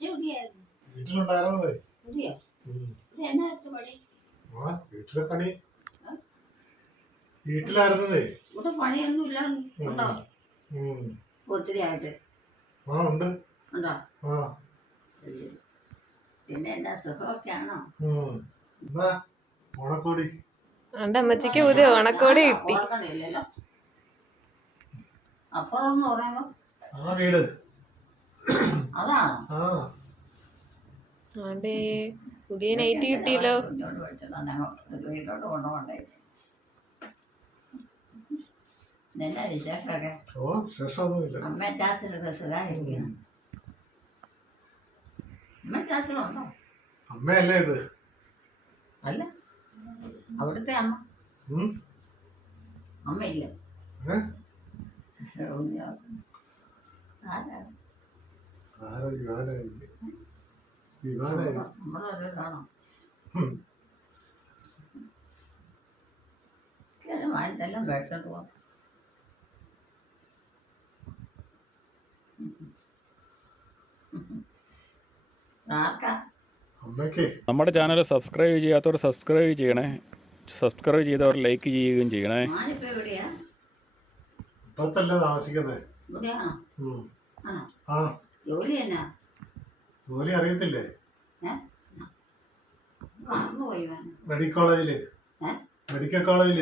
വീട്ടിലുണ്ടായിരുന്നതേ ആ വീട്ടിലെ പണി. വീട്ടിലായിരുന്നതേ? ഇവിടെ പണിയൊന്നും ഇല്ലാന്ന് ഉണ്ടോ? ഉം. ഒത്തിരി ആയിട്ട്. ആ ഉണ്ട്. ഉണ്ടോ? ആ. ഉം. പിന്നെ എന്നാ സുഖമൊക്കെ ആണോ? ഉം. എന്താ ഓണക്കോടി. എന്റെ അമ്മച്ചിക്ക് പുതിയ ഓണക്കോടി കിട്ടി. അപ്പുറം എന്ന് പറയുമ്പോ ആ വീട്. ആണ്ടേ പുതിയ നൈറ്റ് കിട്ടിയല്ലോ. വീട്ടിലോട്ട് കൊണ്ടുപോകണ്ടേ. എന്നാ വിശേഷമൊക്കെ? അമ്മ ചാച്ചനൊക്കെ സുഖമായിരിക്കണം അമ്മ ചാച്ചനുണ്ടോ? അമ്മയല്ലേ ഇത്? അല്ല അവിടുത്തെ അമ്മ? അമ്മയില്ല. ഏ? ആരാ വിവാനായിരിക്കും വിവാനായിരിക്കും. വാങ്ങിട്ടെല്ലാം മേടിച്ചോണ്ട് പോവാം. നമ്മുടെ ചാനൽ സബ്സ്ക്രൈബ് ചെയ്യാത്തവർ സബ്സ്ക്രൈബ് ചെയ്യണേ. സബ്സ്ക്രൈബ് ചെയ്തവർ ലൈക്ക് ചെയ്യുകയും ചെയ്യണേ. ഇപ്പത്തല്ലേ താമസിക്കുന്നേ? ഇവിടെയാണോ? ആണോ? ആ. ജോലി എന്നാ ജോലി അറിയത്തില്ലേ മെഡിക്കൽ കോളേജിൽ. മെഡിക്കൽ കോളേജിൽ.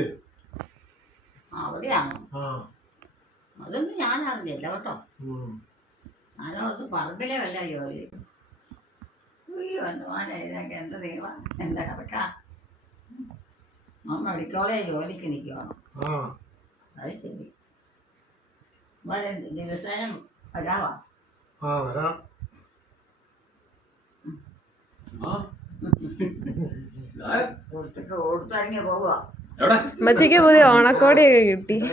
അവിടെയാണോ? അതൊന്നും ഞാൻ അറിഞ്ഞില്ല കേട്ടോ. ഞാനോർത്ത് പറമ്പിലെ വല്ല ജോലി. അയ്യോ എന്റെ മോനെ ഇതൊക്കെ എന്ത് നീള എന്താ കിടക്കാ നമ്മൾ മെഡിക്കോളെ ജോലിക്ക് നിൽക്കുകയാണ് അത് ശരി. ഇവിടെ ദിവസേന വരാവാ ആ വരാം. അമ്മച്ചിക്ക് പുതിയ ഓണക്കോടിയൊക്കെ കിട്ടി.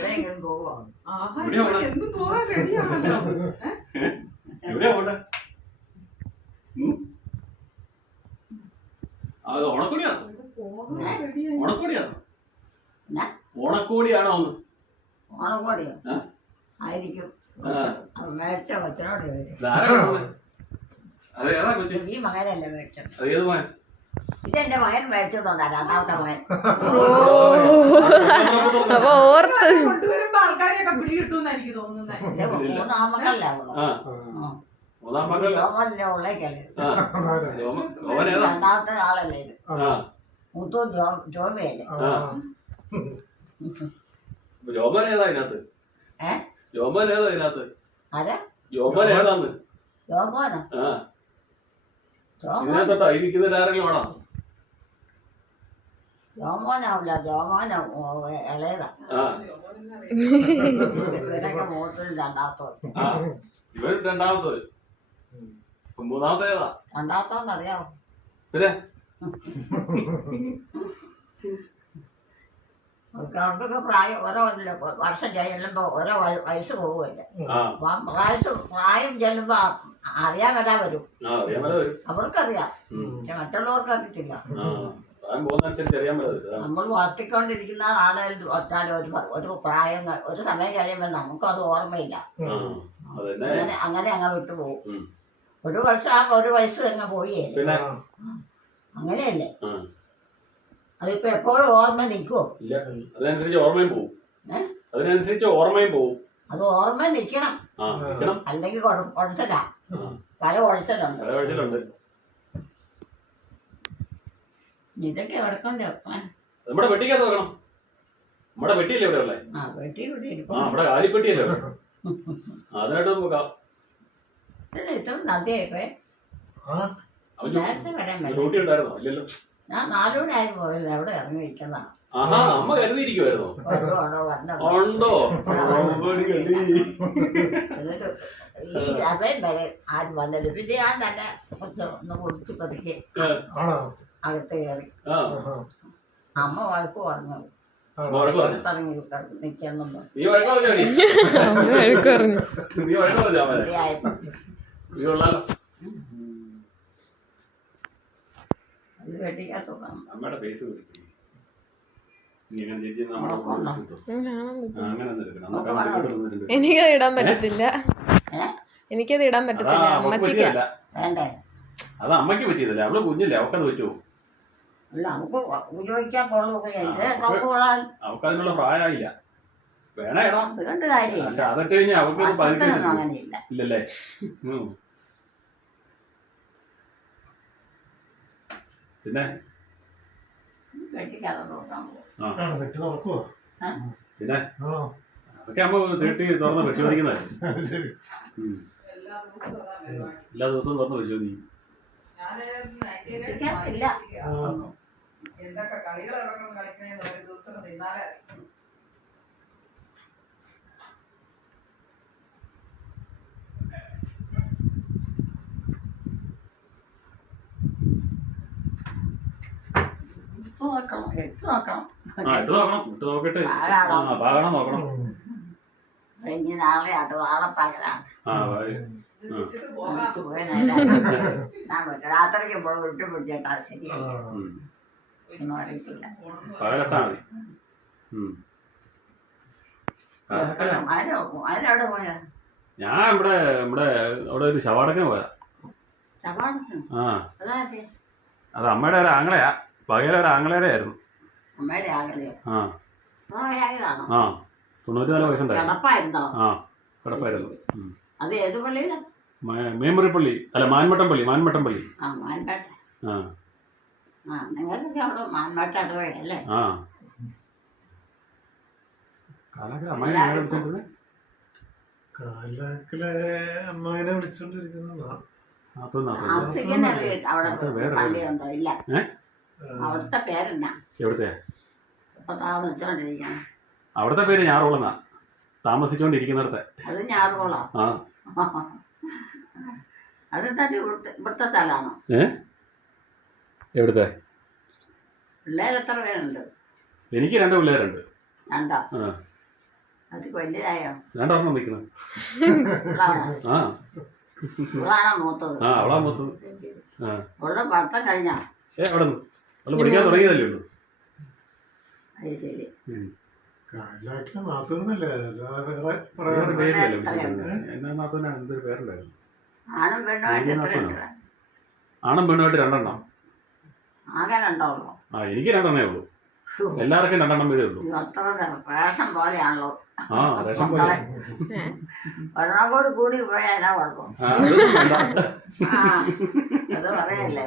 ഓണക്കോടിയാണോ ഓണക്കോടിയോ? ആയിരിക്കും. മേടിച്ച കൊച്ചനോട് ചോദിച്ചു. ഇതാരാ കൊണ്ടുവന്നേ? അത് ഏതാ കൊച്ചു? ഈ മകനല്ലേ മേടിച്ചത്. അത് ഏത് മോൻ ഇതെന്റെ മകൻ മേടിച്ചതുകൊണ്ടാ രണ്ടാമത്തെ മകൻ. അപ്പൊ ഓർത്ത്. കൊണ്ടുവരുമ്പോ ആൾക്കാരെയൊക്കെ പിടി കിട്ടുമെന്ന് എനിക്ക് തോന്നുന്നത് എന്റെ മൂന്ന് ആമക്കളല്ലേ ഉള്ളു ആ. ആ. മൂന്നാം മകൾ ജോമോനല്ലേ ഉള്ളേക്കല്ലേ ഇത്. ആ. അതാരാ? ജോമ- ജോമൻ ഏതാ? രണ്ടാമത്തെ ആളല്ലേ ഇത്. മൂത്തോ ജോ ജോമയല്ലേ. ജോമൻ ഏതാ ഇതിനകത്ത് ഏ? ജോമൻ ഏതാ ഇതിനകത്ത് ആരാ? ജോമൻ ഏതാന്ന്? ജോമോനോ ആ. ജോമോൻ ഇതിനകത്തോട്ടാ ഈ നിൽക്കുന്നതിൽ ആരെങ്കിലും ആണോ? ജോമോനാവില്ല ജോമോനോ ഇളയതാ. ആ. ഇവരൊക്കെ മൂത്തത് രണ്ടാമത്തോ ആ ഇവൻ രണ്ടാമത്തത്. മൂന്നാമത്തെ ഏതാ? രണ്ടാമത്തോന്ന് പിന്നെ? അവർക്കൊക്കെ പ്രായം ഓരോ വർഷം ചെല്ലുമ്പോ ഓരോ വയസ്സ് പോവുമല്ലേ വയസ്സ് പ്രായം പ്രായം ചെല്ലുമ്പോ അറിയാൻ വരാൻ വരും. അവർക്കറിയാം. പക്ഷെ മറ്റുള്ളവർക്ക് അറിയത്തില്ല നമ്മൾ വളർത്തിക്കൊണ്ടിരിക്കുന്ന ആളുകൾ ഒറ്റാലും ഒരു ഒരു പ്രായം ഒരു സമയം കഴിയുമ്പോൾ നമുക്കത് ഓർമ്മയില്ല. അതന്നെ. അങ്ങനെ അങ്ങനെ അങ്ങ് വിട്ടുപോകും. ഒരു വർഷം ആ ഒരു വയസ്സ് അങ്ങ് പോയി. അങ്ങനെയല്ലേ? അതിപ്പോ എപ്പോഴും ഓർമ്മ നിൽക്കുമോ ഇല്ല അതനുസരിച്ച് ഓർമ്മയും പോവും? അതിനനുസരിച്ച് ഓർമ്മയും പോവും. അത് ഓർമ്മ നിൽക്കണം. ആ നിൽക്കണം. അല്ലെങ്കിൽ ഉടച്ചലാ പല വഴിച്ചിട്ടുണ്ട് ഇതൊക്കെ എവിടെക്കൊണ്ട് വെക്കാൻ? നമ്മുടെ പെട്ടിക്കകത്ത് വെക്കണം. നമ്മുടെ വെട്ടിയില്ലേ ഇവിടെ ഉള്ളേ? ആ വെട്ടി ഇവിടെ ആ ഇരിക്കും നമ്മുടെ കാലിപ്പെട്ടിയല്ലേ ഇവിടെ? അതിനായിട്ട് നമുക്ക് വെക്കാം. ഇത്ര നദിയായിപ്പോ ആ. നേരത്തെ വരാൻ പറ്റും ഡ്യൂട്ടി ഉണ്ടായിരുന്നോ? ഇല്ലല്ലോ. ഞാൻ നാലുമണിയായി പോയില്ല അവിടെ ഇറങ്ങി നിൽക്കുന്നതാണ് ആഹാ അമ്മ ഉണ്ടോ. എന്നിട്ട് ഈ സമയം വരെ ആരും വന്നില്ല പിന്നെ ഞാൻ തന്നെ കുറച്ച് ഒന്ന് കുടിച്ച് പതുക്കെ അകത്ത് കയറി. അമ്മ വഴക്ക് പറഞ്ഞു. പറഞ്ഞു? പുറത്തിറങ്ങി നീ വഴക്ക് പറഞ്ഞോ നീ? അമ്മ വഴക്ക് പറഞ്ഞു നീ വഴക്ക് പറഞ്ഞോ അവനെ ശരിയായപ്പോ നീ കൊള്ളാലോ അത് വെട്ടിക്കാത്ത നോക്കണം അമ്മയുടെ ഫേസ് നീ അങ്ങനെ ചേച്ചി നമ്മുടെ കൂടെ വിളിച്ചിട്ടോ. ആ, അങ്ങനെ ഒന്ന് എടുക്കണം. അന്ന് എനിക്കത് ഇടാൻ പറ്റത്തില്ല. എനിക്കത് ഇടാൻ അതാ പറ്റത്തില്ല അമ്മച്ചിക്ക്. വേണ്ടേ? അത് അമ്മയ്ക്ക് പറ്റിയതല്ലേ. അവൾ കുഞ്ഞില്ലേ? അവക്കത് പറ്റുമോ അവക്ക് അതിനുള്ള പ്രായമായില്ല. വേണ അതൊക്കെ കഴിഞ്ഞാൽ പതിക്കില്ല ഇല്ലല്ലേ? പിന്നെ? തുറക്കുവോ? പിന്നെ? അതൊക്കെ ആകുമ്പോ തീട്ടി തുറന്ന് പരിശോധിക്കുന്നത് ശരി. എല്ലാ ദിവസവും തുറന്ന് പരിശോധിക്കും. എന്തൊക്കെ കളികൾ കളിക്കണേന്ന് ഒരു ദിവസം നിന്നാലേ നോക്കണം നോക്കണം ആ ഇട്ട് നോക്കണം. ഇട്ട് ആ പാകണം നോക്കണം? നാളെ ആട്ട് ഞാൻ രാത്രിക്ക് ഇപ്പോൾ വിട്ടു പിടിച്ചിട്ടാ ആ. ശരിയായി ഉം. ഒന്നും അറിയത്തില്ല. പകലട്ടാ മതി. ഉം. ആരോ ആരോടെ പോയാ? ഞാൻ ഇവിടെ ഇവിടെ അവിടെ ഒരു ശവാടക്കിന് പോയാ ആ. അത് അമ്മയുടെ ഒരു ആങ്ങളെയാ. പകലെ ഒരു ആങ്ങളയുടെ ആയിരുന്നു. അമ്മയുടെ ആകലെയോ ആ. പ്രായമായതാണോ ആ തൊണ്ണൂറ്റിനാല് വയസ്സുണ്ടായിരുന്നു. കിടപ്പായിരുന്നോ? ആ കിടപ്പായിരുന്നു. ഉം. അത് ഏത് പള്ളിയിലാ? മേ- മേമ്പുറിപ്പള്ളി. അല്ല മാൻമട്ടം പള്ളി മാൻമട്ടം. പള്ളി ആ. മാൻപേട്ട ആ ആ നിങ്ങൾക്കൊക്കെ അവിടെ മാൻപേട്ട അല്ലേ? ആ. കാലൊക്കെ അമ്മയെ നേരെ വിളിച്ചോണ്ടിരുന്നേ? കാലാക്കിലെ അമ്മായിനെ വിളിച്ചോണ്ടിരിക്കുന്നതാ. താമസിക്കുന്ന വീട്ട് അവിടെ വേറെ പള്ളിയുണ്ടോ? ഇല്ല. ഏ? അവിടുത്തെ പേരെന്നാ? എവിടുത്തെ? ഇപ്പൊ താമസിച്ചോണ്ടിരിക്കണം. അവിടുത്തെ പേര് ഞാറുളന്നാ. താമസിച്ചോണ്ടിരിക്കുന്നിടത്തെ. അത് ആ. അത് തന്നെ ഇവിടുത്തെ ഇവിടുത്തെ സ്ഥലമാണോ? ഏ? എവിടുത്തെ? പിള്ളേർ എത്ര പേരുണ്ട്? എനിക്ക് രണ്ട് പിള്ളേരുണ്ട്. രണ്ടോ? ആ. അത് വലിയതായോ രണ്ടെണ്ണം നിൽക്കണം ആ. മൂത്തത്? ആ അവളാ മൂത്തത്. ആ. ഉള്ള പഠിത്തം കഴിഞ്ഞോ? ഏ അവിടെ നിന്ന്? അവൾ പഠിക്കാൻ തുടങ്ങിയതല്ലേ ഉള്ളൂ. അത് ശരി. കാലാക്കിലെ നാത്തൂന്നല്ലേ വേറെ വേറെ പറയാറ് പേരിലല്ലേ വിളിച്ചിരുന്നത് എന്നാ നാത്തൂന എന്തൊരു പേരുണ്ടായിരുന്നു ആണും പെണ്ണുമായിട്ട് എത്രയുണ്ട് ആണും പെണ്ണുമായിട്ട് രണ്ടെണ്ണം. ആകെ ആ എനിക്ക് രണ്ടെണ്ണേ ഉള്ളൂ. എല്ലാവർക്കും രണ്ടെണ്ണം വീതേ ഉള്ളൂ. ഇത് അത്ര പോലെയാണല്ലോ. ആ റേഷൻ പോലെ. ഒരെണ്ണം കൂടി കൂടി പോയാൽ എന്നാ കുഴപ്പം? ആ അത് വേണ്ട. ആ അത് പറയല്ലേ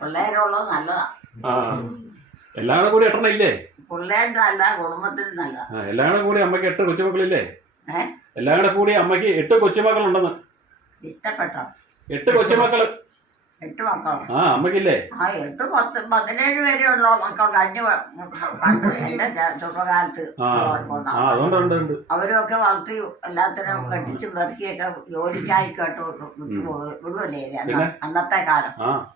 പിള്ളേരുള്ളത് നല്ലതാ. ആ. എല്ലാം കൂടെ എട്ടെണ്ണം ഇല്ലേ? പിള്ളേരുടെ നല്ല കുടുംബത്തിന് നല്ലതാ ആ എല്ലാം കൂടെ അമ്മയ്ക്ക് എട്ട് കൊച്ചുമക്കളില്ലേ? ഏ? എല്ലാം കൂടെ അമ്മയ്ക്ക് എട്ട് കൊച്ചുമക്കളുണ്ടെന്ന്. ഇഷ്ടപ്പെട്ടോ? എട്ട് കൊച്ചുമക്കൾ. എട്ട് മക്കളോ. ആ അമ്മയ്ക്കില്ലേ? ആ എട്ട് പത്ത് പതിനേഴ് വരെ ഉള്ളോ മക്കൾ കഴിഞ്ഞ പണ്ട് എന്റെ ചെ- ചെറുപ്പകാലത്ത് ആ ഉള്ളവർക്കുണ്ടാവും. ആ അതുകൊണ്ട് ഉണ്ട് ഉണ്ട്. അവരൊക്കെ വളർത്തി എല്ലാത്തിനും കെട്ടിച്ചും പെറുക്കിയൊക്കെ ജോലിക്കായിക്കോട്ട് വിടുവല്ലേ? ഇത് അന്ന് അന്നത്തെ കാലം. ആ.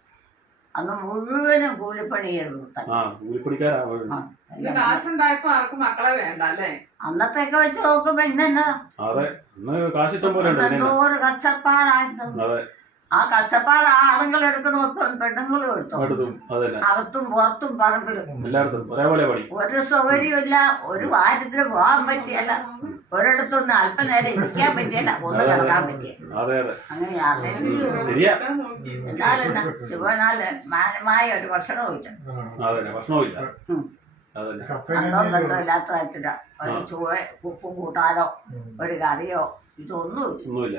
അന്ന് മുഴുവനും കൂലിപ്പണി ചെയ്ത് കൊടുത്തത്. ആ കൂലിപ്പണിക്കാരാ ആ, ഇന്ന് കാശുണ്ടായപ്പോ ആർക്കും മക്കളെ വേണ്ട അല്ലേ? അന്നത്തെയൊക്കെ വെച്ച് നോക്കുമ്പോ ഇന്നെന്നാ കഷ്ടപ്പാടായിരുന്നു. ആ കഷ്ടപ്പാട് ആ ആണുങ്ങൾ എടുക്കണമൊക്കെ പെണ്ണുങ്ങളും എടുത്തു. അകത്തും പുറത്തും പറമ്പിലും. ഒരു സൗകര്യം ഇല്ല ഒരു സൗകര്യമില്ല ഒരു കാര്യത്തിന് പോകാൻ പറ്റിയല്ല. ഒരിടത്തൊന്നും അല്പനേരം ഇരിക്കാൻ പറ്റിയല്ല ഒന്ന് കിടക്കാൻ അങ്ങനെയാണ് എന്നാലും ശിവനാല് മാനമായ ഒരു ഭക്ഷണവും ഇല്ല അന്തോ ബന്ധോ ഇല്ലാത്ത തരത്തില. ഒരു ചുവ ഉപ്പും കൂട്ടാനോ ഒരു കറിയോ ഇതൊന്നുമില്ല.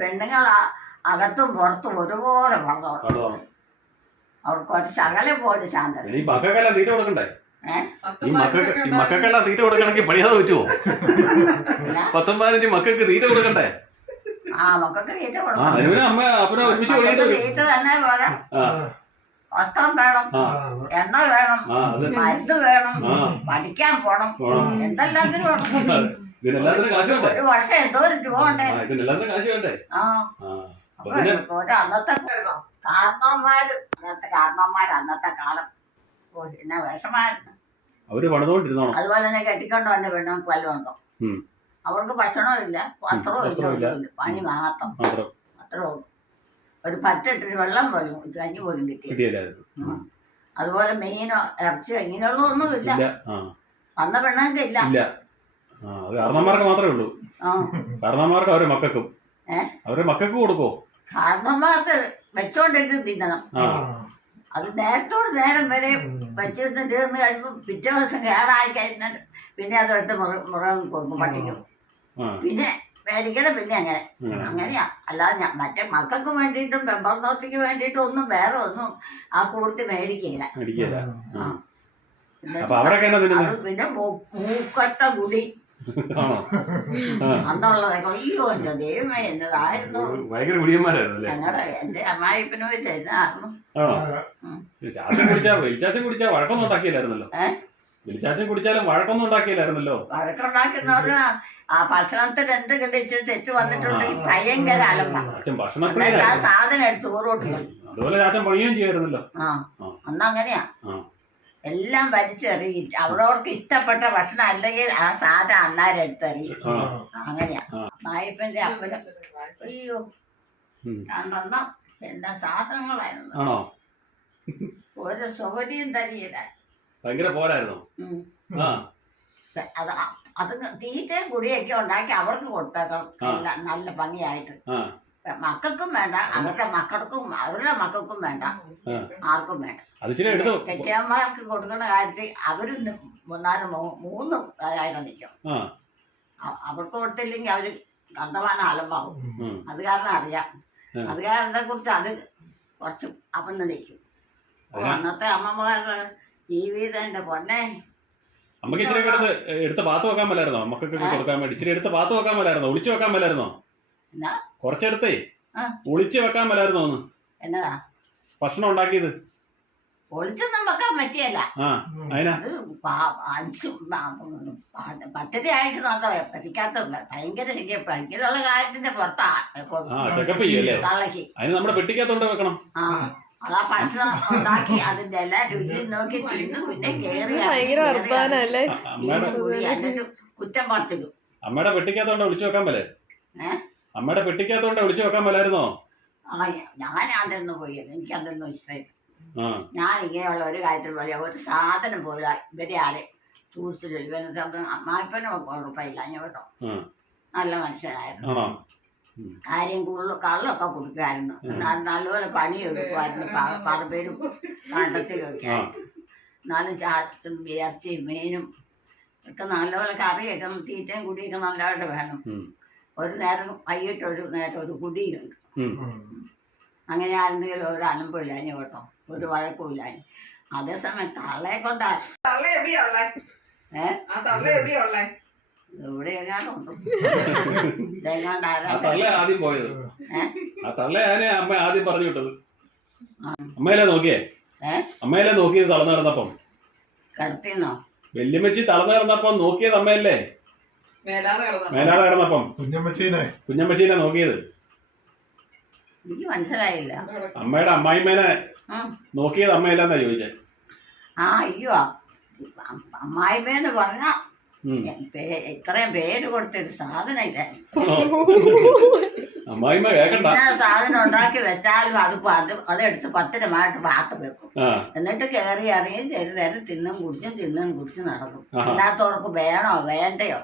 പെണ്ണുങ്ങൾ അകത്തും പുറത്തും ഒരുപോലെ വളർന്നോളും അവർക്ക് ഒരു ശകലം പോലും ശാന്തത തീറ്റ കൊടുക്കണ്ടേ? ഈ മക്കൾക്ക്. മക്കൾക്കെല്ലാം തീറ്റ കൊടുക്കണമെങ്കിൽ പണിയാതെ പറ്റുമോ? പത്തും പതിനഞ്ച് മക്കൾക്ക് തീറ്റ കൊടുക്കണ്ടേ? ആ മക്കൾക്ക് തീറ്റ ആ കൊടുക്കണം. അതിന് അമ്മ അപ്പനെ ഒരുമിച്ച് മക്കൾക്ക് കൊടുക്കേണ്ടി വരും തീറ്റ തന്നെ പോരാ ആ. വസ്ത്രം വേണം എണ്ണ വേണം മരുന്ന് വേണം. പഠിക്കാൻ പോണം. എന്തെല്ലാത്തിനും വേണം. ഒരു വർഷം എന്തോ ഒരു രൂപ ഉണ്ടേ ആ. അപ്പൊ അന്നത്തെ കാരണവന്മാര് അന്നത്തെ കാരണവന്മാര് അന്നത്തെ കാലം. പിന്നെ വിഷമായിരുന്നു. അവർ പണിതുകൊണ്ടിരുന്നോണം. അതുപോലെ തന്നെ കെട്ടിക്കൊണ്ട് വന്ന പെണ്ണുങ്ങൾക്ക് വല്ലതും ഉണ്ടോ? അവർക്ക് ഭക്ഷണവും ഇല്ല വസ്ത്രവും ഇല്ല. പണി മാത്രം. അത്രേ ഉള്ളൂ. ഒരു പറ്റിട്ടൊരു വെള്ളം പോലും കഞ്ഞി പോലും കിട്ടി കിട്ടിയല്ലായിരുന്നു. അതുപോലെ മീനോ ഇറച്ചി ഇങ്ങനെയുള്ള ഒന്നും ഇല്ല. വന്ന പെണ്ണുങ്ങൾക്ക് ഇല്ല. കാരണന്മാർക്ക് മാത്രമേ ഉള്ളൂ. കാരണന്മാർക്ക് അവരെ മക്കൾക്കും. അവരെ മക്കൾക്ക് കൊടുക്കോ? കാരണന്മാർക്ക് വെച്ചോണ്ടിരുന്ന് തിന്നണം. അത് നേരത്തോട് നേരം വരെ വെച്ചിരുന്ന് തീർന്ന് കഴിയുമ്പോൾ പിറ്റേ ദിവസം കേടായി കഴിഞ്ഞാൽ പിന്നെ അതെടുത്ത് മുറ മുറകും കൊടുക്കും പട്ടിക്കും. പിന്നെ മേടിക്കണം പിന്നെ അങ്ങനെ. അങ്ങനെയാ. അല്ലാതെ ഞാൻ മറ്റേ മക്കൾക്ക് വേണ്ടിയിട്ടും പെമ്പർന്നോത്തിക്ക് വേണ്ടിയിട്ടും ഒന്നും വേറെ ഒന്നും ആ കൂടുതൽ മേടിക്കില്ല. പിന്നെ അപ്പൊ അവരൊക്കെ എന്നാ അത് തിന്നുന്നത് പിന്നെ മൂ- മൂക്കറ്റ കുടി. അന്നുള്ളതൊക്കെ അയ്യോ എന്റെ ദൈവമേ എന്നതായിരുന്നു. ഭയങ്കര കുടിയന്മാരായിരുന്നു അല്ലേ ഞങ്ങളുടെ എന്റെ അമ്മായിപ്പനും. ചാച്ചൻ കുടിച്ചാ വെളിച്ചാച്ചൻ കുടിച്ചാ വഴക്കൊന്നും ഉണ്ടാക്കിയില്ലായിരുന്നല്ലോ. ഏ? വെളിച്ചാച്ചൻ കുടിച്ചാലും വഴക്കൊന്നും ഉണ്ടാക്കിയില്ലായിരുന്നല്ലോ. വഴക്കുണ്ടാക്കുന്നവര് ആ ഭക്ഷണത്തിന് എന്തെങ്കിലും ഇച്ചിരി തെറ്റ് വന്നിട്ടുണ്ടെങ്കിൽ ഭയങ്കര അലമ്പ. സാധനം എടുത്ത് ഊറോട്ട്. അതുപോലെ ചാച്ചൻ പണിയും ചെയ്യായിരുന്നല്ലോ. ആ. അന്ന് അങ്ങനെയാ എല്ലാം വലിച്ചെറിയിട്ട് അവരവർക്ക് ഇഷ്ടപ്പെട്ട ഭക്ഷണം അല്ലെങ്കിൽ ആ സാധനം അന്നേരം എടുത്തെറിയും അങ്ങനെയാ. നായപ്പന്റെ അപ്പന അയ്യോ. രണ്ടെണ്ണം എന്താ സാധനങ്ങളായിരുന്നു. ഒരു സൗകര്യം തരിയില്ല. ഭയങ്കര പോരായിരുന്നു. അത് അത് തീറ്റയും കുടിയൊക്കെ ഉണ്ടാക്കി അവർക്ക് കൊടുത്തേക്കാം നല്ല ഭംഗിയായിട്ട്. മക്കൾക്കും വേണ്ട അവരുടെ മക്കൾക്കും അവരുടെ മക്കൾക്കും വേണ്ട. ആർക്കും വേണ്ട. കെട്ടിയമ്മമാർക്ക് കൊടുക്കുന്ന കാര്യത്തിൽ അവരും മൂന്നാൽ മൂന്ന് കാര്യം നിൽക്കും. അവർക്ക് കൊടുത്തില്ലെങ്കിൽ അവർ കണ്ടമാനം അലമ്പാവും. അത് കാരണം അറിയാം. അത് കാരണത്തെ കുറിച്ച് അത് കുറച്ച് അപ്പം നിൽക്കും. അന്നത്തെ അമ്മമാരുടെ ജീവിതം എന്റെ പൊന്നെ. നമുക്ക് ഇച്ചിരി എടുത്ത് എടുത്ത് പാത്ത് വെക്കാൻ മേലായിരുന്നോ? മക്കൾക്ക് കൊടുക്കാൻ വേണ്ടി. ഇച്ചിരി എടുത്ത് പാത്ത് വെക്കാൻ മേലായിരുന്നോ? ഒളിച്ചു വെക്കാൻ മേലായിരുന്നോ? എന്നാ? കുറച്ചെടുത്തേ. ആ. ഒളിച്ചു വെക്കാൻ പറ്റായിരുന്നു ഒന്ന് എന്നതാ ഭക്ഷണം ഉണ്ടാക്കിയത്. ഒളിച്ചൊന്നും വെക്കാൻ പറ്റിയല്ല. ആ അതിനാ? അത് പാ- അഞ്ച് പദ്ധതി ആയിട്ട് നടന്ന പഠിക്കാത്ത ഭയങ്കര പഠിക്കലുള്ള കാര്യത്തിന്റെ പുറത്താ. ആ ചെക്കപ്പ് ചെയ്യല്ലേ? തള്ളക്ക്. അതിന് നമ്മുടെ പെട്ടിക്കകത്തോണ്ട് വെക്കണം. ആ അതാ ഭക്ഷണം ഉണ്ടാക്കി അതിന്റെ എല്ലാ രുചിയും നോക്കി തിന്നു പിന്നെ കേറി ഇത് ഭയങ്കര വർത്താനല്ലേ? അ- അമ്മയുടെ കുറ്റം അമ്മയുടെ പെട്ടിക്കകത്തോണ്ട് ഒളിച്ചു വെക്കാൻ മേലേ. ഏഹ് അമ്മയുടെ പെട്ടിക്കകത്തോണ്ട് വിളിച്ചു വെക്കാൻ മേലായിരുന്നോ? ആ ഞാൻ അതൊന്നും പോയി എനിക്ക് അതൊന്നും ഇഷ്ടമായി ഞാൻ ഇങ്ങനെയുള്ള ഒരു കാര്യത്തിൽ പോലെ ഒരു സാധനം പോലും ഇവരെ ആരെ സൂക്ഷിച്ചില്ല ഇവന് മായ്പനും ഉറപ്പില്ല കേട്ടോ. ആ. നല്ല മനുഷ്യരായിരുന്നു ആണോ? കാര്യം കൂടുതൽ കള്ളൊക്കെ കുടിക്കുമായിരുന്നു. നല്ലപോലെ പണി എടുക്കുമായിരുന്നു പറമ്പേരും പറമ്പിലും കണ്ടത്തിലും ഒക്കെ. ആ. ആയിട്ട് എന്നാലും ചാച്ചും ഇറച്ചിയും മീനും ഒക്കെ നല്ലപോലെ കറിയൊക്കെ തീറ്റയും കുടിയൊക്കെ നല്ലതായിട്ട് വേണം. ഒരു നേരം വൈകിട്ട് ഒരു നേരം ഒരു കുടിയുണ്ട്. അങ്ങനെ ആയിരുന്നെങ്കിലും ഒരു അലമ്പില്ല അതിന് കേട്ടോ. ഒരു വഴക്കുമില്ല അതിന് അതേസമയം തള്ളയെ കൊണ്ടാ തള്ള എവിടെയാ ഉള്ളേ? ഏ? ആ തള്ള എവിടെയാ ഉള്ളേ? ഇവിടെ എങ്ങാണ്ടുണ്ട് ഇതെങ്ങാണ്ട് ആ തള്ള ആദ്യം പോയത്. ആ തള്ള അമ്മ ആദ്യം പറഞ്ഞു വിട്ടത്. അമ്മയിലെ നോക്കിയേ? നോക്കിയത് തളർന്നു കിടന്നപ്പം? കിടത്തിന്നോ? വല്യമ്മച്ചി തളർന്നു കിടന്നപ്പം നോക്കിയത് അമ്മയല്ലേ? മേലാതെ കിടന്നു മേലാതെ കിടന്നപ്പം. കുഞ്ഞമ്മച്ചീനെ. കുഞ്ഞമ്മച്ചീനെ നോക്കിയത്. എനിക്ക് മനസ്സിലായില്ല. അമ്മയുടെ അമ്മായിമ്മേനെ. നോക്കിയത് അമ്മയല്ലെന്നാ ചോദിച്ചേ. ആ അയ്യോ അമ്മായിമ്മേന്ന് പറഞ്ഞ ഉം. ഇത്രയും പേര് കൊടുത്തൊരു സാധനം ഇല്ല. അമ്മായിമ്മ കേക്കണ്ട. ഇന്ന സാധനം ഉണ്ടാക്കി വെച്ചാലും അത് അത് അതെടുത്ത് പത്തിരമായിട്ട് പാത്ത് വെക്കും. എന്നിട്ട് കേറി ഇറങ്ങി ചെറു നേരം തിന്നും കുടിച്ചും തിന്നും കുടിച്ചും നടക്കും. ഇല്ലാത്തവർക്ക് അല്ലാത്തവർക്ക് വേണോ വേണ്ടയോ?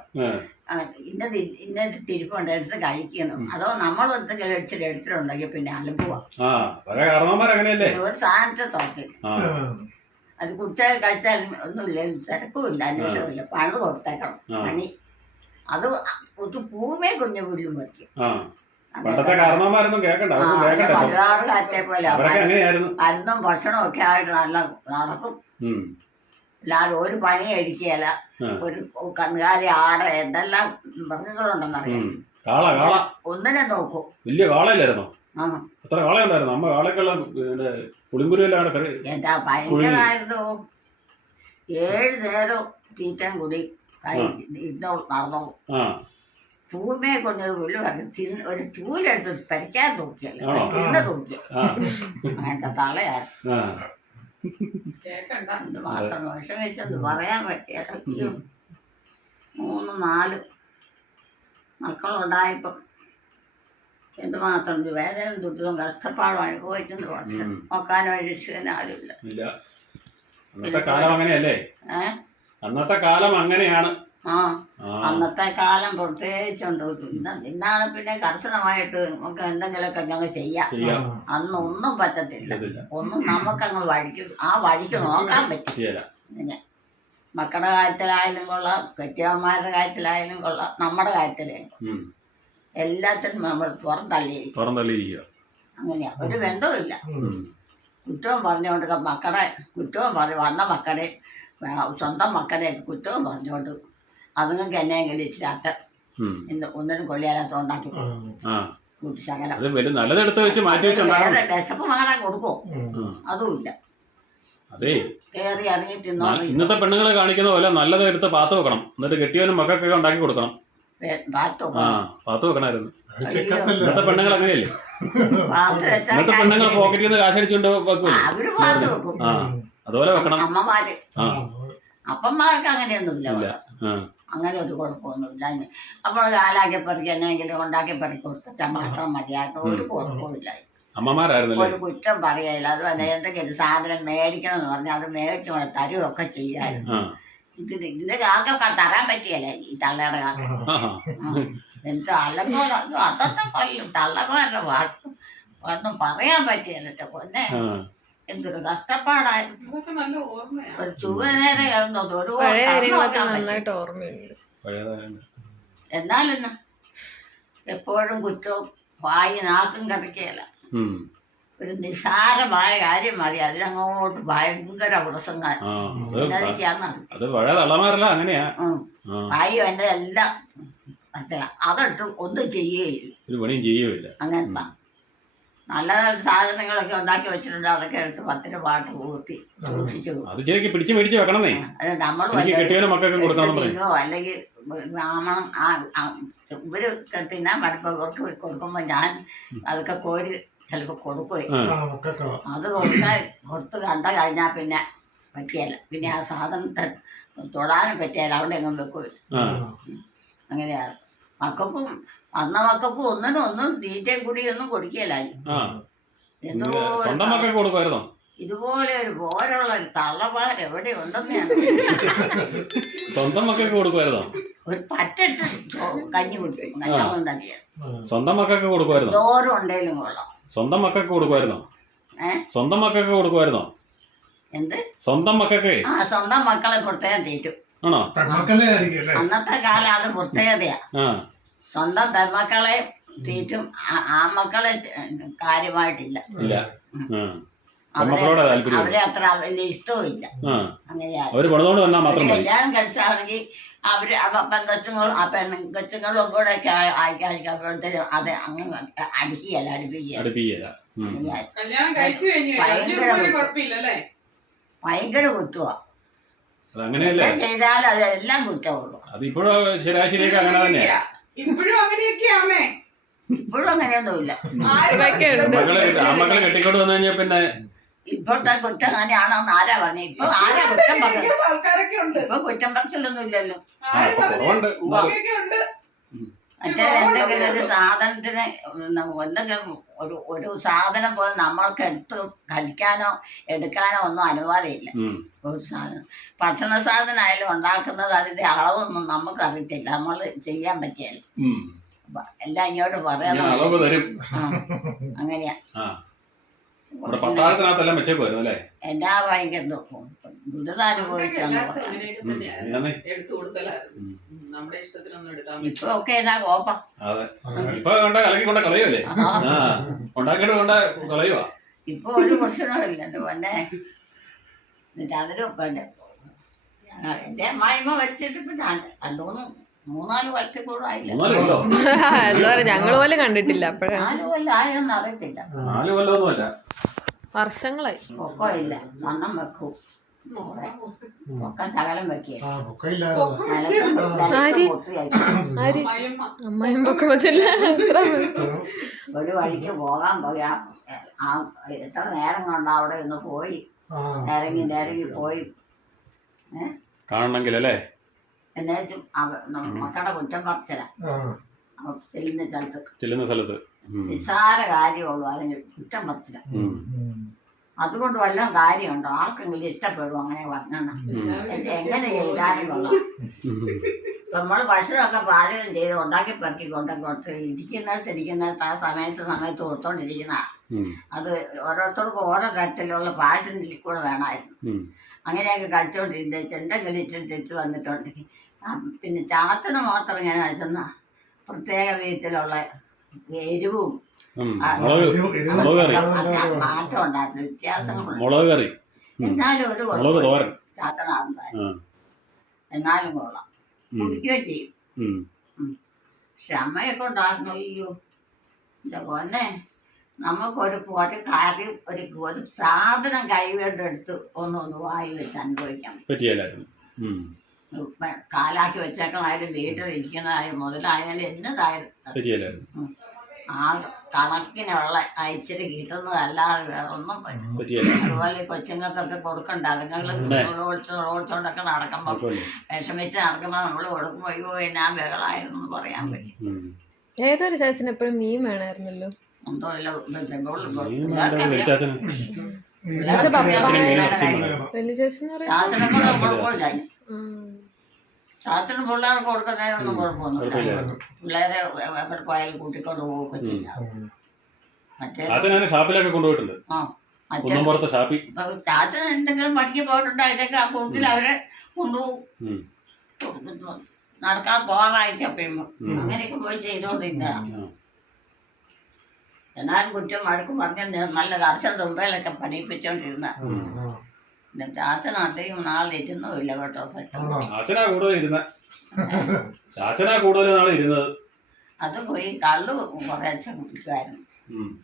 ഇന്ന ഇന്ന തിരിപ്പുണ്ട് എടുത്ത് കഴിക്കുന്നു. അതോ നമ്മൾ എന്തെങ്കിലും എടുത്തിട്ട് എടുത്തിട്ടുണ്ടെങ്കിൽ പിന്നെ അലമ്പുവാ. ഒരു സാധനത്തെ തുറക്കി ആ. അത് കുടിച്ചാൽ കഴിച്ചാൽ ഒന്നുമില്ല തിരക്കുമില്ല അന്വേഷണമില്ല. പണിത് കൊടുത്തേക്കണം. പണി. അത് ഒരു പൂമേ കുഞ്ഞു പുല്ലും പറിക്കും പണ്ടത്തെ കാരണവന്മാരൊന്നും. പതിനാറ് കാറ്റേ പോലെ മരുന്നും ഭക്ഷണവും ഒക്കെ ആയിട്ട് നല്ല നടക്കും. എല്ലാവരും അല്ലാതെ ഒരു പണി അടിക്കല. ഒരു കന്നുകാലി ആട എന്തെല്ലാം മൃഗങ്ങളുണ്ടെന്നറിയാം ഒന്നിനെ നോക്കൂ. വലിയ കാളയില്ലായിരുന്നോ? അത്ര കാളയുണ്ടായിരുന്നു? അമ്മ കാളയ്ക്കുള്ള പിന്നെ പുളിങ്കുരുവെല്ലാം കറി. എന്താ ഭയങ്കരമായിരുന്നു ഏഴ് നേരം തീറ്റം കൂടി കൈ ഇരുന്നോ നടന്നോളൂ കൊണ്ടൊരു പുല്ല് പറഞ്ഞു തിന്ന് ഒരു തൂലെടുത്ത് പരിക്കാൻ നോക്കിയല്ല തിന്ന നോക്കിയ. ആ. അങ്ങനത്തെ തളയായിരുന്നു മാത്രം വിഷമിച്ചെന്ന് പറയാൻ പറ്റിയ മൂന്ന് നാല് മക്കളുണ്ടായപ്പം എന്തുമാത്രം വേദന ദുരിതവും കഷ്ടപ്പാടും അനുഭവിച്ചെന്ന് പറഞ്ഞു. നോക്കാനോ രക്ഷിക്കാനോ ആരുമില്ല. ഇല്ല. അന്നത്തെ കാലം അങ്ങനെയല്ലേ? അന്നത്തെ കാലം അങ്ങനെയാണ്. ആ. അന്നത്തെ കാലം പ്രത്യേകിച്ചുണ്ട് ഇന്ന് ഇന്നാണ് പിന്നെ കർശനമായിട്ട് നമുക്ക് എന്തെങ്കിലുമൊക്കെ ഞങ്ങൾ ചെയ്യാം. അന്ന് ഒന്നും പറ്റത്തില്ല. ഒന്നും നമുക്കങ്ങ് വഴിക്ക് ആ വഴിക്ക് നോക്കാൻ പറ്റില്ല മക്കളുടെ കാര്യത്തിലായാലും കൊള്ളാം കെട്ടിയവന്മാരുടെ കാര്യത്തിലായാലും കൊള്ളാം നമ്മുടെ കാര്യത്തിലായാലും. എല്ലാത്തിനും നമ്മൾ പുറന്തള്ളിയിരിക്കും പുറം തള്ളിയിരിക്കുക അങ്ങനെയാ. ഒരു ബന്ധവുമില്ല. കുറ്റവും പറഞ്ഞുകൊണ്ട് മക്കളെ കുറ്റവും പറഞ്ഞു വന്ന മക്കളെ സ്വന്തം മക്കളെ കുറ്റവും പറഞ്ഞുകൊണ്ട് അതുങ്ങൾക്ക് എന്നെങ്കിലും ഇച്ചിരി അട്ട ഉം. ഇന്ന് ഒന്നിനും കൊള്ളിയാലത്ത് ഉണ്ടാക്കി ആ. കൂട്ടി ശകലം അത് വലിയ നല്ലതെടുത്ത് മാറ്റി വെച്ചുണ്ടാകണം വേറെ വിശപ്പ്. അതുമില്ല കയറി ഇറങ്ങി ഇന്നത്തെ പെണ്ണുങ്ങളെ കാണിക്കുന്ന പോലെ നല്ലത് എടുത്ത് പാത്ത് വെക്കണം. എന്നിട്ട് കെട്ടിയവനും മക്കൾക്കൊക്കെ ഉണ്ടാക്കി കൊടുക്കണം. പാത്തോ ആ പാത്ത് വെക്കണമായിരുന്നു ചെക്കപ്പല്ല ഇന്നത്തെ പെണ്ണുങ്ങൾ അങ്ങനെയല്ലേ? പാത്ത് വെച്ചാൽ ഇന്നത്തെ പെണ്ണുങ്ങൾ പോക്കറ്റിൽ നിന്ന് കാശടിച്ചുകൊണ്ട് വെക്കൂലേ ആ അതുപോലെ വെക്കണം. അമ്മമാര്. അപ്പന്മാർക്ക് അങ്ങനെയൊന്നുമില്ല അങ്ങനെ ഒരു കുഴപ്പമൊന്നുമില്ല. അപ്പോൾ കാലാക്കി പെറുക്കി എന്നെങ്കിലും ഉണ്ടാക്കി പെറുക്കി കൊടുത്താൽ മാത്രം മതിയായിരുന്നു ഒരു കുഴപ്പമില്ല. ഒരു കുറ്റം പറയയില്ല അതുമല്ല എന്തെങ്കിലും സാധനം മേടിക്കണം എന്ന് പറഞ്ഞാൽ അത് മേടിച്ചു കൊണ്ട് തരുമൊക്കെ ചെയ്യായിരുന്നു ആ ഇതിന് ഇതിന്റെ കാക്കൊക്കെ തരാൻ പറ്റിയല്ലേ ഈ തള്ളയുടെ കാക്ക എന്തോ എന്നിട്ട് അല്ലപ്പോൾ അതൊക്കെ കൊല്ലും. തള്ളമാരുടെ വാക്കും ഒന്നും പറയാൻ പറ്റിയല്ലോ പൊന്നെ. എന്തൊരു കഷ്ടപ്പാടായിരുന്നു. ഒരു ചുവനേരെ കിടന്നത് ഒരു. എന്നാലെന്നാ എപ്പോഴും കുറ്റവും വായി നാക്കും കിടക്കുകയല്ല. ഒരു നിസാരമായ കാര്യം മതി. അതിനങ്ങോട്ട് ഭയങ്കര പ്രസംഗം ആ അത് പഴയ തള്ളമാരല്ല അങ്ങനെയാ. വായു എന്റെ എല്ലാം അതെടുത്ത് ഒന്നും ചെയ്യുകയില്ല. ഒരു പണിയും ചെയ്യുമില്ല അങ്ങനത്തെ നല്ല നല്ല സാധനങ്ങളൊക്കെ ഉണ്ടാക്കി വെച്ചിട്ടുണ്ട്. അതൊക്കെ എടുത്ത് പത്തിന് പാട്ട് കൂട്ടി സൂക്ഷിച്ചു. അത് ശരിക്കും പിടിച്ച് മേടിച്ച് വെക്കണമെന്നേ. അത് നമ്മൾ അല്ലെങ്കിൽ ബ്രാഹ്മണം ആ ഇവർ തിന്നാൻ പഠിപ്പ് കൊടുക്കുമ്പോ കൊടുക്കുമ്പോൾ ഞാൻ അതൊക്കെ കോരി ആ. മക്കൾക്കാ അത് കൊടുക്കാൻ കൊടുത്ത് കണ്ട കഴിഞ്ഞാൽ പിന്നെ പറ്റിയല്ല പിന്നെ ആ സാധനത്തെ തൊടാനും പറ്റിയാൽ അവിടെ എങ്ങും വെക്കൂല. അങ്ങനെയാ. അങ്ങനെയാണ് മക്കൾക്കും അന്ന മക്കൾക്കും ഒന്നിനും ഒന്നും തീറ്റയും കൂടിയൊന്നും കൊടുക്കുകയില്ലായി എന്തോ ഇതുപോലെ ഒരു ബോരുള്ള ഒരു തള്ളപാർ എവിടെ ഉണ്ടെന്നാണ് ഞാൻ സ്വന്തം മക്കൾക്ക് കൊടുക്കുമായിരുന്നോ? ഒരു പറ്റിട്ട് കഞ്ഞി കുടിക്കും. നല്ലോണം തന്നെയാണ് സ്വന്തം മക്കൾക്ക് കൊടുക്കുമായിരുന്നു? ദോരം ഉണ്ടെങ്കിലും കൊള്ളാം. സ്വന്തം മക്കൾക്ക് കൊടുക്കുമായിരുന്നോ? സ്വന്തം മക്കൾക്ക് കൊടുക്കുമായിരുന്നോ? എന്ത്? സ്വന്തം മക്കൾക്ക്? ആ സ്വന്തം മക്കളെ പ്രത്യേകം തീറ്റും. ആണോ? അന്നത്തെ കാലം അത് പ്രത്യേകതയാ. സ്വന്തം പെൺമക്കളെ തീറ്റും ആ- മക്കളെ കാര്യമായിട്ടില്ല. അവരെ അത്ര വലിയ ഇഷ്ടവും ഇല്ല അങ്ങനെയാ. കല്യാണം കഴിച്ചാണെങ്കിൽ അവർ ആ പെങ്കൊച്ചുങ്ങളും ആ പെണ്ണുകൊച്ചുങ്ങളും കൂടെ ഒക്കെ അത് അങ്ങ് കഴിച്ചു കഴിഞ്ഞു ഭയങ്കര ഭയങ്കര കുത്തുവാ. ചെയ്താലും അതെല്ലാം കുറ്റമുള്ളൂ അതിപ്പോഴും അങ്ങനെ തന്നെയാ. ഇപ്പോഴും അങ്ങനെയൊക്കെയാമേ ഇപ്പോഴും അങ്ങനെയൊന്നുമില്ല. മക്കളെ കെട്ടിക്കൊണ്ട് വന്നു കഴിഞ്ഞാൽ പിന്നെ ഇപ്പോഴത്തെ കുറ്റം അങ്ങനെയാണോന്ന് ആരാ പറഞ്ഞു? ഇപ്പൊ ആരാ കുറ്റം പറഞ്ഞു ആൾക്കാരൊക്കെ ഉണ്ട്. ഇപ്പൊ കുറ്റം പറച്ചിലൊന്നും ഇല്ലല്ലോ. മറ്റേ എന്തെങ്കിലും ഒരു സാധനത്തിന് എന്തെങ്കിലും ഒരു ഒരു സാധനം പോലെ നമ്മൾക്ക് എടുത്ത് കഴിക്കാനോ എടുക്കാനോ ഒന്നും അനുവാദമില്ല. ഒരു സാധനം. ഭക്ഷണ സാധനമായാലും ഉണ്ടാക്കുന്നത് അതിന്റെ അളവൊന്നും നമുക്ക് അറിയത്തില്ല നമ്മൾ ചെയ്യാൻ പറ്റിയല്ല. എല്ലാം ഇങ്ങോട്ട് പറയണം അങ്ങനെയാ. ഇവിടെ പട്ടാളത്തിനകത്തെല്ലാം വെച്ചേക്കുമായിരുന്നു അല്ലേ? എന്നാ ഭയങ്കര ഇപ്പൊ ഒക്കെ എന്നാ കോപ്പ. അതെ. ഇപ്പൊ കൊണ്ട കലക്കി കൊണ്ട കളയുമല്ലേ ആ. ഉണ്ടാക്കിയിട്ട് കൊണ്ട കളയുവാ. ഇപ്പൊ ഒരു പ്രശ്നമില്ല എന്റെ പൊന്നെ. എന്നിട്ട് ആ, എന്റെ അമ്മായിമ്മ മരിച്ചിട്ട് ഇപ്പൊ ഞാൻ രണ്ടു മൂന്ന് മൂന്നാൽ കൊല്ലത്തിൽ കൂടെ ആയില്ല. എന്താ പറയാ ഞങ്ങൾ പോലും കണ്ടിട്ടില്ല അപ്പഴാ. നാല് കൊല്ലം ആയൊന്നും അറിയത്തില്ല. നാല് കൊല്ലമൊന്നുമല്ല. വർഷങ്ങളായി. പൊക്കമില്ല. മണ്ണം വെക്കും. പൊക്കം ശകലം വെക്കുക ആ പൊക്കയില്ലായിരുന്നു നിലത്ത് ആര്? നിലത്ത് പൊട്ടിയായി ആര്? അയ്യമ്മ പൊക്കെ പറ്റില്ല ഒരു വഴിക്ക് പോകാൻ പോയി. ആ എത്ര നേരം കൊണ്ട് അവിടെ ഒന്ന് പോയി. നിരങ്ങി നിരങ്ങി പോയി. കാണണമെങ്കിലല്ലേ? എന്നുവെച്ചും മക്കളുടെ കുറ്റം പറച്ചില്ല ചെല്ലുന്ന സ്ഥലത്ത്. ചെല്ലുന്ന സ്ഥലത്ത്. ഉം. നിസ്സാര കാര്യമുള്ളൂ അല്ലെങ്കിൽ കുറ്റം പറ്റില്ല. അതുകൊണ്ട് വല്ലതും കാര്യമുണ്ടോ ആർക്കെങ്കിലും ഇഷ്ടപ്പെടും അങ്ങനെ പറഞ്ഞാൽ എങ്ങനെ ചെയ്താലും കൊള്ളാം നമ്മൾ ഭക്ഷണമൊക്കെ പാചകം ചെയ്ത് ഉണ്ടാക്കി പെറുക്കി കൊണ്ടൊക്കെ ഇരിക്കുന്നിടത്ത് ഇരിക്കുന്നിടത്ത് ആ സമയത്ത് സമയത്ത് കൊടുത്തോണ്ടിരിക്കുന്ന. അത് ഓരോരുത്തർക്കും ഓരോ തരത്തിലുള്ള പാഷനിൽ കൂടെ വേണമായിരുന്നു. അങ്ങനെയൊക്കെ കഴിച്ചോണ്ടിരുന്ന എന്തെങ്കിലും ഇച്ചിരി തെറ്റ് വന്നിട്ടുണ്ടെങ്കിൽ പിന്നെ ചാത്തിന് മാത്രം ഞാൻ അയച്ചെന്ന പ്രത്യേക വിധത്തിലുള്ള എരിവും. മാറ്റം ഉണ്ടായിരുന്നു വ്യത്യാസങ്ങളുണ്ട്. കറി. എന്നാലും ഒരു ചാത്തനാകുന്നതായിരുന്നു എന്നാലും കൊള്ളാം. കുടിക്കുകയും ചെയ്യും. പക്ഷെ അമ്മയൊക്കെ ഉണ്ടായിരുന്നു അയ്യോ. എന്റെ പൊന്നെ നമുക്കൊരു ഒരു കാര്യം ഒരു ഒരു സാധനം കൈവേണ്ടെടുത്ത് ഒന്ന് ഒന്ന് വായി വെച്ച് അനുഭവിക്കാം. പറ്റിയല്ലായിരുന്നു. കാലാക്കി വെച്ചേക്കണായാലും വീട്ടിലിരിക്കുന്നതായാലും മുതലായാലും എന്നതായാലും പറ്റിയല്ലായിരുന്നു. ആ കണക്കിനുള്ള അയച്ചിട്ട് കിട്ടുന്നതല്ലാതെ വേറെ ഒന്നും പറ്റില്ല. അതുപോലെ കൊച്ചുങ്ങൾക്കൊക്കെ കൊടുക്കണ്ട. അതുങ്ങൾ ഓടിച്ചോണ്ടൊക്കെ നടക്കുമ്പോൾ വിഷമിച്ച് നടക്കുമ്പോൾ നമ്മൾ കൊടുക്കുമ്പോൾ അയ്യോ എന്നാ ബഹളായിരുന്നു എന്ന് പറയാൻ പറ്റും ഏതൊരു ചാച്ചന് എപ്പോഴും മീൻ വേണമായിരുന്നല്ലോ? എന്തോ ഇല്ല നീ വേണ്ട വെളിച്ചാച്ചന് ചാച്ചന് പിള്ളേർക്ക് കൊടുക്കുന്നതിനൊന്നും കുഴപ്പമൊന്നുമില്ല. പിള്ളേരെ എവിടെ പോയാലും കൂട്ടിക്കൊണ്ട് പോവുകയൊക്കെ ചെയ്യാം. മറ്റേ ചാച്ചൻ അതിനെ ഷാപ്പിലൊക്കെ കൊണ്ടുപോയിട്ടുണ്ട്. ആ മറ്റേ കുന്നമ്പുറത്തെ ഷാപ്പിൽ. ഇപ്പൊ ചാച്ചൻ എന്തെങ്കിലും പണിക്ക് പോയിട്ടുണ്ട് അതിനൊക്കെ ആ കൂട്ടിൽ അവരെ കൊണ്ടുപോകും. നടക്കാൻ നടക്കാൻ അപ്പം അങ്ങനെയൊക്കെ പോയി ചെയ്തോണ്ടിരുന്ന. എന്നാലും കുറ്റം വഴക്കും പറഞ്ഞ നല്ല കർശന തുമ്പയിലൊക്കെ പണിയിപ്പിച്ചോണ്ടിരുന്ന. ചാച്ചൻ അധികം നാളെ ഇരുന്നുമില്ല കേട്ടോ പെട്ടെന്ന്. ചാച്ചനാ കൂടുതൽ ഇരുന്ന. ചാച്ചനാ കൂടുതൽ നാളെ ഇരുന്നത്. അത് പോയി കള്ള് കുറേശ്ശെ കുടിക്കുമായിരുന്നു ഉം.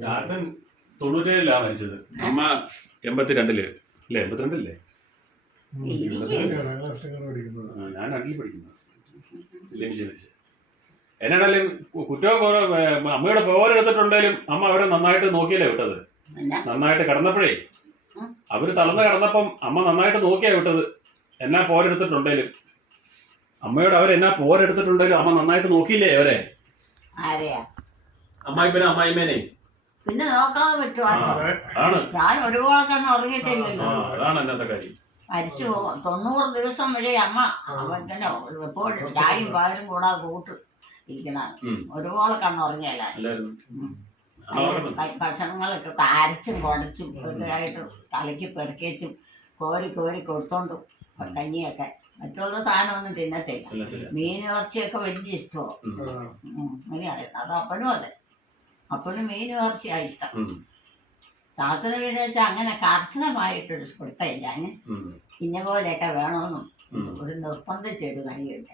ചാച്ചൻ തൊണ്ണൂറ്റേഴിലാ മരിച്ചത്. അമ്മ എൺപത്തിരണ്ടിൽ. അല്ലേ എൺപത്തിരണ്ടില്ലേ പഠിക്കുന്നത്. ആ, ഞാൻ രണ്ടിൽ പഠിക്കുന്നു. ലഭിച്ചു മരിച്ചു എന്നാണേലും കു- കുറ്റവും അമ്മയുടെ പോരെടുത്തിട്ടുണ്ടെങ്കിലും അമ്മ അവരെ നന്നായിട്ട് നോക്കിയല്ലേ വിട്ടത്? നന്നായിട്ട് കിടന്നപ്പോഴേ അവർ തളർന്ന് കിടന്നപ്പം അമ്മ നന്നായിട്ട് നോക്കിയാ വിട്ടത് എന്നാ പോരെടുത്തിട്ടുണ്ടേലും അമ്മയോട് അവരെന്നാ പോരെടുത്തിട്ടുണ്ടേലും അമ്മ നന്നായിട്ട് നോക്കിയില്ലേ അവരെ? അമ്മായിപ്പനെ അമ്മായിമേനെ പിന്നെ നോക്കാതെ പറ്റുവാണോ ആണ്. ഞാൻ ഒരുപാട് കണ്ണ് ഉറങ്ങിയിട്ടില്ലല്ലോ. അതാണ് എന്നത്തെ കാര്യം. മരിച്ചു തൊണ്ണൂറ് ദിവസം വരെ അമ്മ അവൻ തന്നെ എപ്പോഴും ചായയും പാലും കൂടാതെ കൂട്ട്. ഇരിക്കണം ഒരുപോലെ കണ്ണുറങ്ങിയല്ല? ഭക്ഷണങ്ങളൊക്കെ അരച്ചും കുടച്ചും ഒക്കെ ആയിട്ട് തലയ്ക്ക് പെറുക്കേച്ചും കോരി കോരി കൊടുത്തോണ്ടും കഞ്ഞിയൊക്കെ. മറ്റുള്ള സാധനമൊന്നും തിന്നത്തില്ല. മീൻ ഇറച്ചിയൊക്കെ വലിയ ഇഷ്ടമാണ്. ഉം. അങ്ങനെ അറിയാം അത് അപ്പനും അതെ. അപ്പനും മീൻ ഇറച്ചിയാണ് ഇഷ്ടം. ചാത്തന വിചാരിച്ച അങ്ങനെ കർശനമായിട്ടൊരു ഉം. ഇന്ന പോലെയൊക്കെ വേണമെന്നും. ഒരു നിർബന്ധിച്ചൊരു കാര്യമില്ല.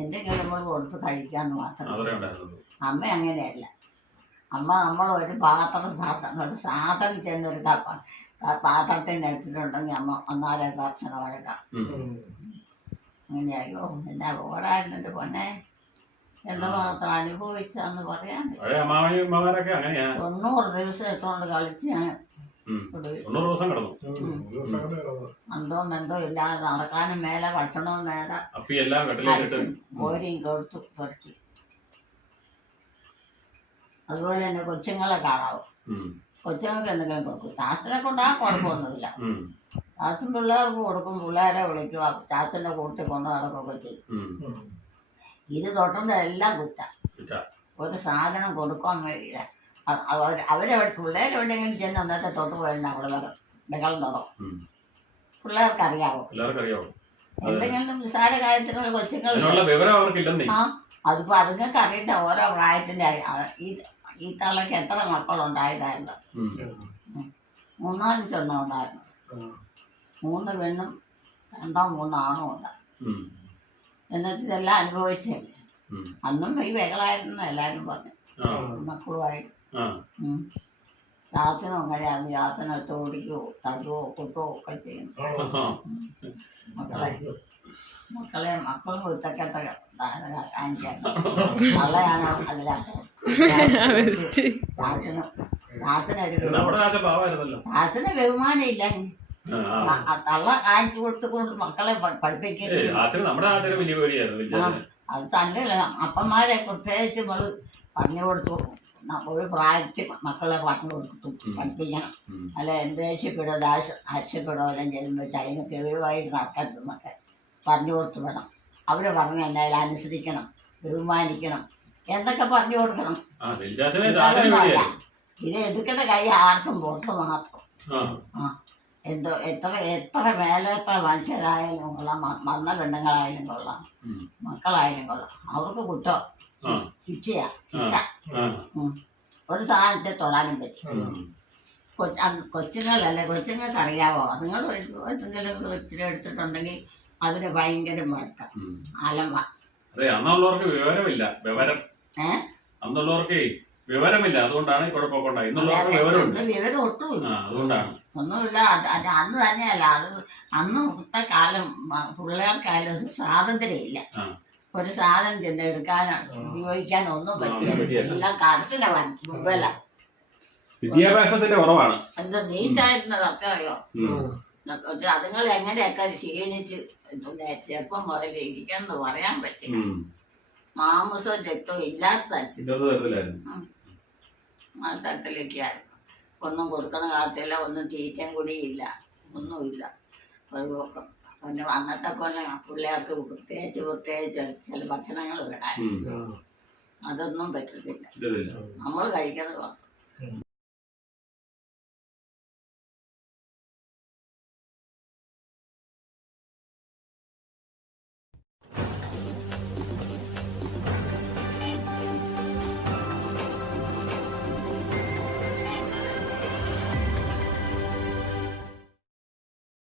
എന്തെങ്കിലും നമ്മൾ കൊടുത്ത് കഴിക്കാന്ന് മാത്രം. അമ്മ അങ്ങനെയല്ല. അമ്മ നമ്മൾ ഒരു പാത്രം സാധനം ഒരു സാധനം ചെന്നൊരു പാത്രത്തിന്റെ എടുത്തിട്ടുണ്ടെങ്കിൽ അമ്മ ഒന്നാലോ കർശന വഴക്കാം. അങ്ങനെയായോ? എന്നാ പോരായിരുന്നു പൊന്നെ. എന്താ മാത്രം അനുഭവിച്ചാന്ന് പറയാൻ തൊണ്ണൂറ് ദിവസം ഇട്ടുകൊണ്ട് കളിച്ച് ഞാൻ കടന്നു എന്തോ എന്തോ ഇല്ലാതെ നടക്കാനും മേലെ ഭക്ഷണവും വേണ്ട കോരിയും കൊടുത്തു കൊടുത്തി അതുപോലെ തന്നെ കൊച്ചുങ്ങളെ കാണാവും? ഉം. കൊച്ചുങ്ങൾക്ക് എന്തെങ്കിലും കൊടുക്കും. ചാച്ചനെ കൊണ്ട് ആ കുഴപ്പമൊന്നുമില്ല. ചാച്ചൻ പിള്ളേർക്ക് കൊടുക്കും. പിള്ളേരെ വിളിക്കും. ആ ചാച്ചന്റെ കൂട്ടിൽ കൊണ്ട് നടക്കുകയൊക്കെ ചെയ്യും. ഇത് തൊട്ടുണ്ട് എല്ലാം കുറ്റ. ഒരു സാധനം കൊടുക്കാൻ വേണ്ടിയില്ല അ- അവർ അവരെവിടെ പിള്ളേരെവിടെയെങ്കിലും ചെന്ന് അന്നത്തെ തൊട്ട് പോയിരുന്ന അവിടെ വരും ബഹളം തുടങ്ങും പിള്ളേർക്ക് അറിയാവോ എല്ലാവർക്കും അറിയാവോ എന്തെങ്കിലും നിസ്സാര കാര്യത്തിനുള്ള കൊച്ചുങ്ങൾ വിവരം അവർക്കില്ലെന്നേ. ആ അതിപ്പോ അതുങ്ങൾക്ക് അറിയില്ല ഓരോ പ്രായത്തിന്റെ ഈ ഈ തള്ളക്ക് എത്ര മക്കളുണ്ടായതായിരുന്നു. മൂന്നാലും മൂന്നാലഞ്ചെണ്ണം ഉണ്ടായിരുന്നു. മൂന്ന് പെണ്ണും രണ്ടോ മൂന്നോ ആണും ഉണ്ട്. എന്നിട്ട് ഇതെല്ലാം അനുഭവിച്ചേ. അന്നും ഈ വെകളായിരുന്നു എല്ലാവരും പറഞ്ഞു. ആ. മക്കളുമായിട്ട്. അങ്ങനെയാണ്. യാത്ര തോടിക്കോ തരുവോ കുട്ടുവോ ഒക്കെ ചെയ്യും. ആ. മക്കളെ. മക്കളെ മക്കളും കുത്തക്കത്തെ കാണിക്കാൻ നല്ലതാണ് അതിലാക്കുന്നത് ചാച്ചന് ബഹുമാനം ഇല്ല തള്ള കാണിച്ചു കൊടുത്തുകൊണ്ട് മക്കളെ പ- ഏയ് പഠിപ്പിക്കുന്നു നമ്മുടെ ആച്ചന് വലിയ പേടിയായിരുന്നു വലിയ. അത് തന്നെയല്ല അപ്പന്മാരെ പ്രത്യേകിച്ച് പറഞ്ഞു കൊടുത്തു. ഒരു പ്രായത്തിൽ മക്കളെ പറഞ്ഞു കൊടുത്തു. പഠിപ്പിക്കണം. അല്ല എന്ത് രക്ഷപ്പെടുക ദാശ അരക്ഷപ്പെടുകയോ എല്ലാം ചെയ്യുമ്പോൾ അതിനൊക്കെ നടക്കരുത് നടക്കരുതെന്നൊക്കെ പറഞ്ഞു കൊടുത്തു വേണം അവർ പറഞ്ഞു എന്തായാലും അനുസരിക്കണം ബഹുമാനിക്കണം. എന്തൊക്കെ പറഞ്ഞു കൊടുക്കണം? ഇത് എതുക്കുന്ന കൈ ആർക്കും പുറത്ത് മാത്രം. ആ. എന്തോ എത്ര എത്ര മേലെത്ര മനുഷ്യരായാലും കൊള്ളാം. വന്ന പെണ്ണുങ്ങളായാലും കൊള്ളാം. മക്കളായാലും കൊള്ളാം. അവർക്ക് കുറ്റം. ശിക്ഷ. ഒരു സാധനത്തെ തൊടാനും പറ്റും. അന്ന് കൊച്ചുങ്ങളല്ലേ കൊച്ചുങ്ങൾക്ക് അറിയാവോ നിങ്ങൾ എന്തെങ്കിലും കൊച്ചിനെ എടുത്തിട്ടുണ്ടെങ്കിൽ അതിന് ഭയങ്കര വഴക്കം. അലമ്പ അതെ അന്നുള്ളവർക്ക് വിവരമില്ല. വിവരം. അന്നുള്ളവർക്ക് വിവരമില്ല. അതുകൊണ്ടാണ് ഈ കുഴപ്പമൊക്കെ ഉണ്ടായി ഇന്നുള്ളവർക്ക് വിവരമുണ്ട് ഒന്നും വിവരം ഒട്ടുമില്ല. അതുകൊണ്ടാണ്. ഒന്നുമില്ല. അത് അന്ന് തന്നെയല്ല. അത് അന്നത്തെ കാലം മ- പിള്ളേർക്കായാലും സ്വാതന്ത്ര്യം സ്വാതന്ത്ര്യമില്ല. ഒരു സാധനം ചെന്ന് എടുക്കാനോ ഉപയോഗിക്കാനോ ഒന്നും പറ്റില്ല. എല്ലാം കർശനമാണ് മുമ്പല്ല വിദ്യാഭ്യാസത്തിന്റെ കുറവാണ്. എന്തോ നീറ്റായിരുന്നതൊക്കെ അറിയോ ഉം. അതുങ്ങൾ എങ്ങനെയൊക്കെ ക്ഷീണിച്ച് ചെറുപ്പം മുതൽ ഇരിക്കാന്ന് പറയാൻ പറ്റില്ല. ഉം. മാംസവും രക്തവും ഇല്ലാത്ത ആ തരത്തിലേക്കായിരുന്നു ഒന്നും കൊടുക്കണ കാലത്തില്ല ഒന്നും തീറ്റയും കൂടിയില്ല. ഒന്നുമില്ല. ഒരു പിന്നെ വന്നത്തെ പോലെ പിള്ളേർക്ക് പ്രത്യേകിച്ച് പ്രത്യേകിച്ച് ചില ഭക്ഷണങ്ങൾ വിടാൻ. അതൊന്നും പറ്റത്തില്ല. നമ്മൾ കഴിക്കുന്നത്